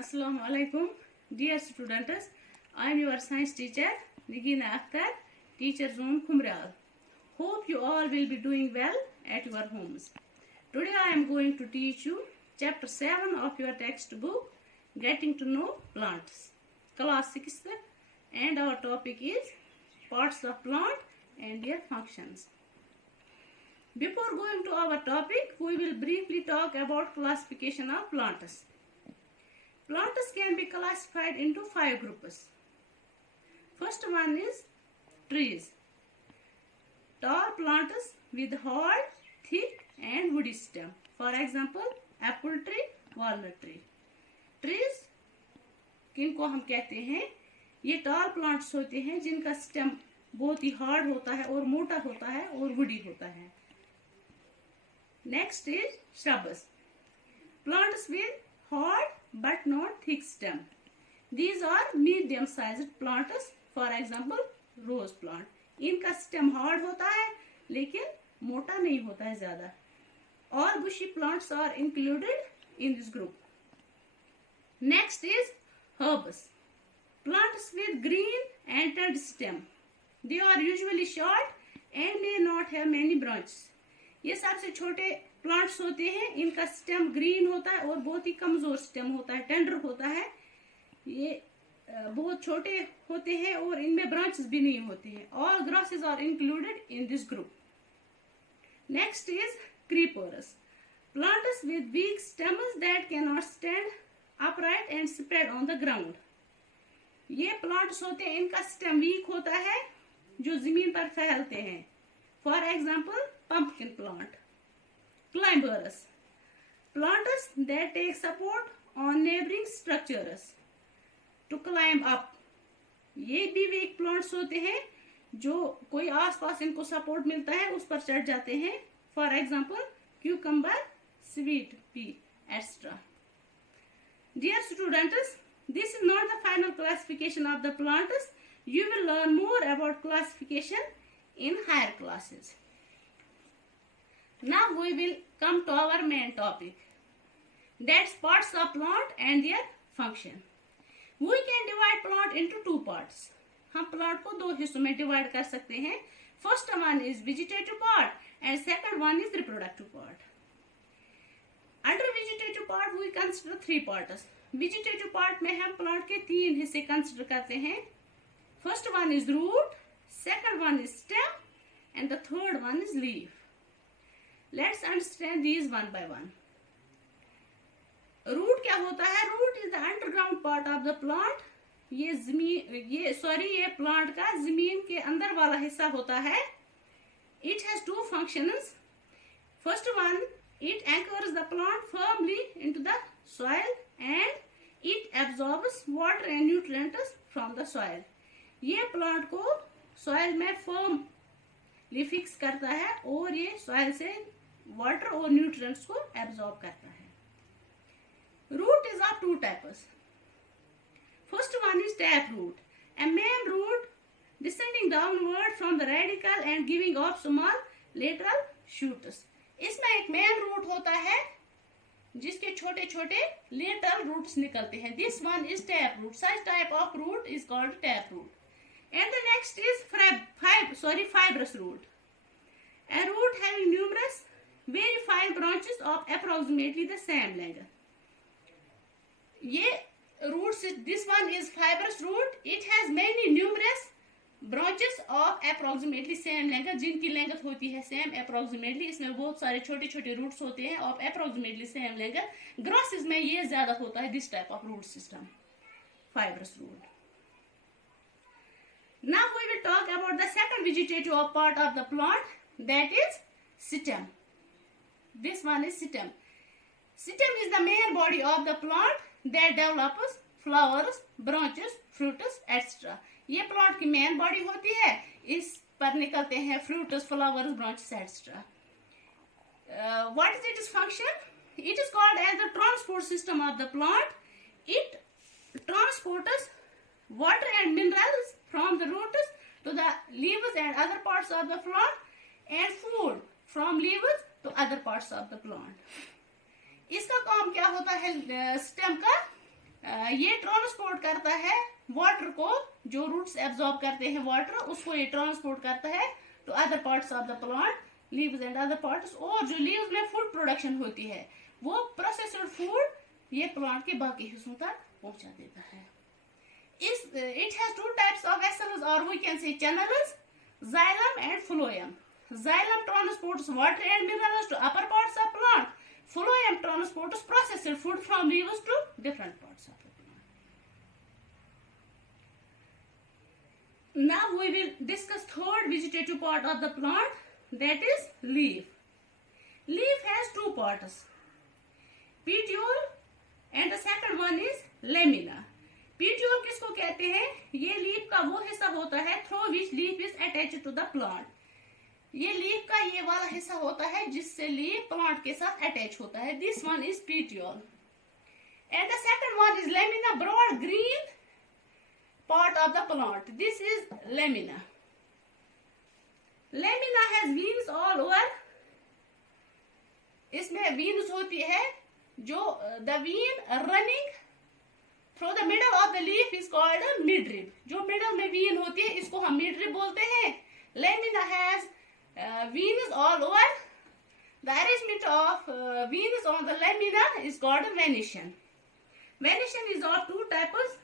Assalamu alaikum, dear students. I am your science teacher, Nigina Akhtar, teacher zone Khumral. Hope you all will be doing well at your homes. Today I am going to teach you chapter 7 of your textbook, Getting to Know Plants, class 6th, and our topic is parts of plant and their functions. Before going to our topic, we will briefly talk about classification of plants. Plants can be classified into 5 groups. First one is trees. Tall plants with hard, thick and woody stem. For example, apple tree, walnut tree. Trees किनको हम कहते हैं, ये tall plants होते हैं जिनका stem बहुत ही hard होता है और मोटा होता है और woody होता है. Next is shrubs. Plants with hard but not thick stem. These are medium-sized plants. For example, rose plant. इनका stem hard होता है लेकिन मोटा नहीं होता है ज़्यादा. All bushy plants are included in this group. Next is herbs. Plants with green and tender stem. They are usually short and may not have many branches. ये सबसे छोटे प्लांट्स होते हैं, इनका स्टेम ग्रीन होता है और बहुत ही कमजोर स्टेम होता है, टेंडर होता है. ये बहुत छोटे होते हैं और इनमें ब्रांचेस भी नहीं होते हैं. All grasses are included in this group. Next is creepers. Plants with weak stems that can not stand upright and spread on the ground. ये प्लांट्स होते हैं, इनका स्टेम वीक होता है जो जमीन पर फैलते हैं. For example, pumpkin plant. Climbers. Plants that take support on neighboring structures to climb up. ये भी weak plants होते हैं जो कोई आसपास इनको सपोर्ट मिलता है उस पर चढ़ जाते हैं. For example, cucumber, sweet pea, etc. Dear students, this is not the final classification of the plants. You will learn more about classification in higher classes. Now we will come to our main topic, that's parts of plant and their function. We can divide plant into 2 parts. हम plant को 2 हिस्सों में divide कर सकते हैं. First one is vegetative part and second one is reproductive part. Under vegetative part we consider 3 parts. Vegetative part में हम plant के 3 हिस्से consider करते हैं. First one is root, second one is stem and the third one is leaf. Let's understand these one by one. Root क्या होता है? Root is the underground part of the plant. ये plant का जमीन के अंदर वाला हिस्सा होता है. It has 2 functions. First one, it anchors the plant firmly into the soil and it absorbs water and nutrients from the soil. ये plant को soil में firmly fix करता है और ये soil से वाटर और न्यूट्रिएंट्स को एब्जॉर्ब करता है. Root is of 2 types. First one is tap root, a main root descending downward from the radical and giving off small lateral shoots. इसमें एक मेन रूट होता है जिसके छोटे छोटे लेटरल रूट्स निकलते हैं. This one is tap root. Such type of root is called tap root. And the next is fibrous root, a root having numerous very fine branches of approximately the same length. ये roots, this one is fibrous root. It has many numerous branches of approximately same length, जिनकी length होती है same approximately. इसमें बहुत सारे छोटे छोटे roots होते हैं of approximately same length. Grasses में ये ज्यादा होता है this type of root system, fibrous root. Now we will talk about the second vegetative part of the plant, that is stem. This one is stem. Stem is the main body of the plant that develops flowers, branches, fruits, etc. ये plant की main body होती है. इस पर निकलते हैं fruits, flowers, branches, etc. What is its function? It is called as the transport system of the plant. It transports water and minerals from the roots to the leaves and other parts of the plant and food from leaves to other parts of the plant. इसका काम क्या होता है stem का? ये transport करता है water को, जो रूट्स एब्जॉर्ब करते हैं वाटर, उसको ये ट्रांसपोर्ट करता है to other parts of the plant, leaves and other parts. और जो लीव्स में फूड प्रोडक्शन होती है वो प्रोसेस्ड फूड ये प्लांट के बाकी हिस्सों तक पहुंचा देता है। It has two types of vessels, or we can say channels, xylem and phloem. Xylem transports water and minerals to upper parts of plant. Phloem transports processed food from leaves to different parts of the plant. Now we will discuss third vegetative part of the plant, that is leaf. Leaf has two parts, petiole and the second one is lamina. Petiole किसको कहते हैं? ये leaf का वो हिस्सा होता है through which leaf is attached to the plant. ये लीफ का ये वाला हिस्सा होता है जिससे लीफ प्लांट के साथ अटैच होता है। This one is petiole and the second one is lamina, broad green part of the plant. This is lamina. Lamina has veins all over. इसमें veins होती है जो the vein running through the middle of the leaf is called a midrib. जो middle में vein होती है इसको हम midrib बोलते हैं। Lamina has veins all over. The arrangement of veins on the lamina is called venation. Venation is of two types.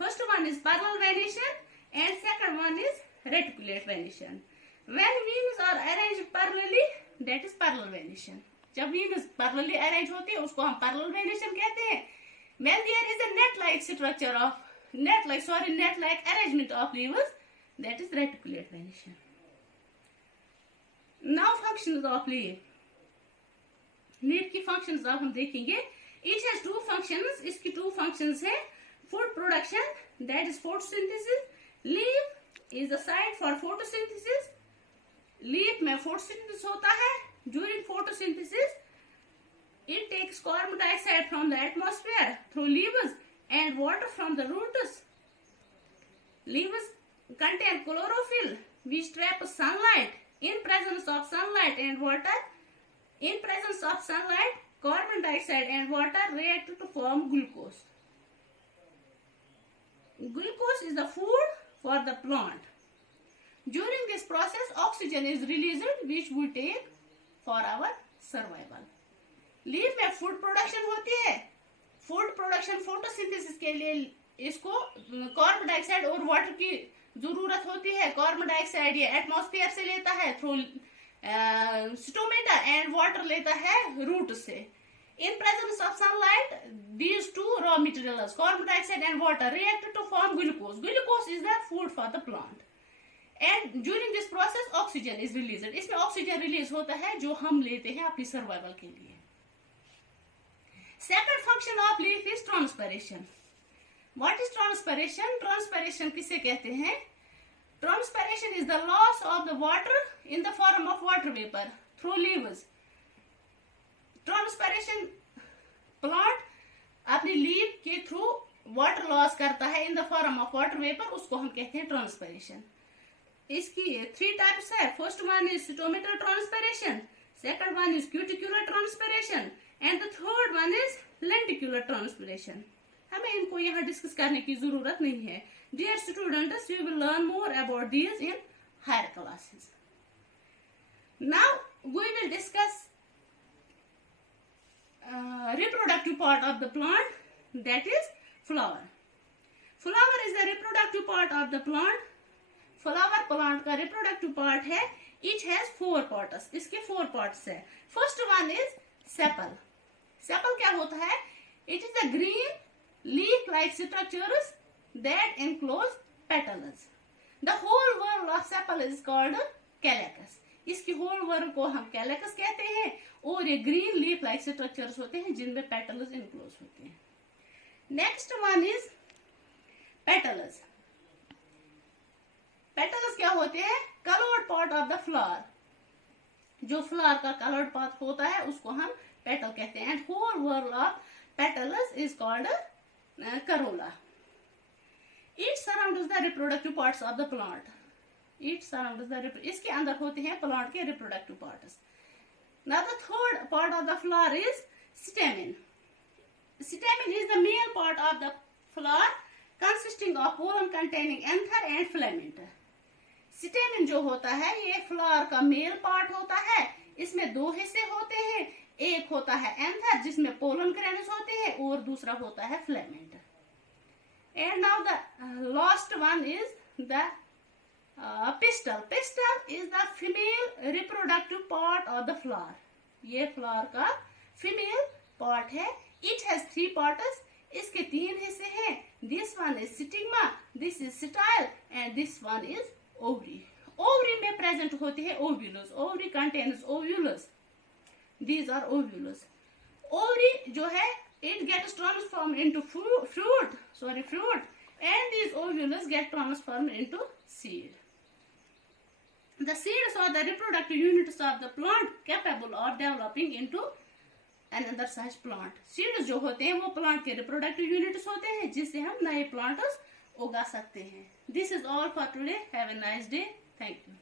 First one is parallel venation and second one is reticulate venation. When veins are arranged parallelly, that is parallel venation. जब veins parallelly arranged होती है उसको हम parallel venation कहते हैं। When there is a net-like arrangement of leaves, that is reticulate venation. Now functions of leaf. Leaf की functions अब हम देखेंगे। It has two functions. इसकी two functions है food production, that is photosynthesis. Leaf is the site for photosynthesis. Leaf में photosynthesis होता है। During photosynthesis, it takes carbon dioxide from the atmosphere through leaves and water from the roots. Leaves contain chlorophyll which traps sunlight. In presence of sunlight and water, in presence of sunlight, carbon dioxide and water react to form glucose. Glucose is the food for the plant. During this process, oxygen is released which we take for our survival. Leaf में food production होती है। Food production photosynthesis के लिए इसको carbon dioxide और water की जरूरत होती है। कार्बन डाइऑक्साइड ये एटमॉस्फेयर से लेता है थ्रू स्टोमेटा एंड वाटर लेता है रूट से। In presence of sunlight these two raw materials carbon dioxide and water react to form glucose. Glucose is the food for the plant and during this process oxygen is released. इसमें oxygen release होता है जो हम लेते हैं अपनी survival के लिए। Second function of leaf is transpiration. What is transpiration? Transpiration किसे कहते हैं? Transpiration is the loss of the water in the form of water vapor through leaves. Transpiration plant अपनी leaf के through water loss करता है in the form of water vapor, उसको हम कहते हैं transpiration. इसकी 3 types है। First one is stomatal transpiration, second one is cuticular transpiration and the third one is lenticular transpiration. हमें इनको यहाँ डिस्कस करने की जरूरत नहीं है। Dear students, you will learn more about these in higher classes. Now we will discuss reproductive part of the plant, that is flower. Flower is the reproductive part of the plant. Flower plant का reproductive part है। It has 4 parts. इसके 4 parts है। First one is sepal. Sepal क्या होता है? It is a green leaf-like structures that enclose petals. The whole world of sepal is called calycus. इसकी whole world को हम calycus कहते हैं और ये green leaf-like structures होते हैं जिनमें petals enclose होते हैं। Next one is petals. Petals क्या होते हैं? Colored part of the flower. जो flower का colored part होता है उसको हम petal कहते हैं। And whole world of petals is called corolla. It surrounds the reproductive parts of the plant. It surrounds the इसके अंदर होते हैं plant के reproductive parts. Now the third part of the flower is stamen. Stamen is the male part of the flower consisting of pollen containing anther and filament. Stamen जो होता है ये flower का मेल पार्ट होता है. इसमें दो हिस्से होते हैं. एक होता है एंथर जिसमें पोलन ग्रेन्स होते हैं और दूसरा होता है filament. And now the last one is the pistil. Pistil is the female reproductive part of the flower. ये फ्लावर का फीमेल पार्ट है. It has 3 parts. इसके 3 हिस्से हैं. This one is stigma, this is style and this one is ovary. Ovary में present होती है ovulus. Ovary contains ovulus. These are ovulus. Ovary जो है it gets transformed into fruit, and these ovulus get transformed into seed. The seeds are the reproductive units of the plant capable of developing into another such plant. Seeds जो होते हैं वो plant के reproductive units होते हैं जिससे हम नए plants उगा सकते हैं. This is all for today. Have a nice day. Thank you.